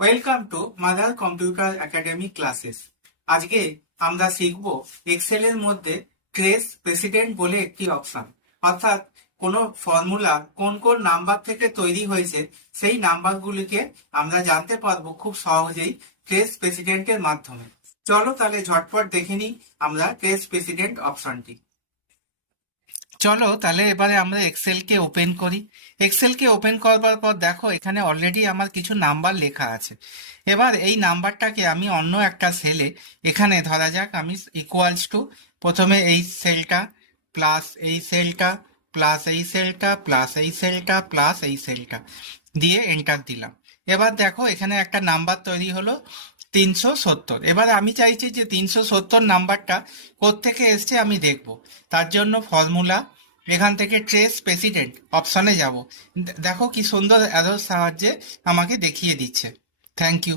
Welcome to mother computer academy classes. আজকে আমরা শিখব এক্সেলের মধ্যে ট্রেস প্রেসিডেন্ট বলে একটি অপশন, অর্থাৎ কোনো ফর্মুলা কোন কোন নাম্বার থেকে তৈরি হয়েছে সেই নাম্বারগুলিকে আমরা জানতে পারবো খুব সহজেই ট্রেস প্রেসিডেন্টের মাধ্যমে। চলো তাহলে ঝটপট দেখে নিই আমরা ট্রেস প্রেসিডেন্ট অপশনটি। চলো তাহলে এবারে আমরা এক্সেলকে ওপেন করি। এক্সেলকে ওপেন করবার পর দেখো এখানে অলরেডি আমার কিছু নাম্বার লেখা আছে। এবার এই নাম্বারটাকে আমি অন্য একটা সেলে, এখানে ধরা যাক আমি ইকুয়ালস টু, প্রথমে এই সেলটা প্লাস এই সেলটা প্লাস এই সেলটা প্লাস এই সেলটা প্লাস এই সেলটা দিয়ে এন্টার দিলাম। এবার দেখো এখানে একটা নাম্বার তৈরি হলো 370। এবার আমি চাইছি যে 370 নাম্বারটা কোত্থেকে এসছে আমি দেখব। তার জন্য ফর্মুলা, এখান থেকে ট্রেস প্রেসিডেন্ট অপশনে যাব। দেখো কি সুন্দর অ্যারোর সাহায্যে আমাকে দেখিয়ে দিচ্ছে। Thank you.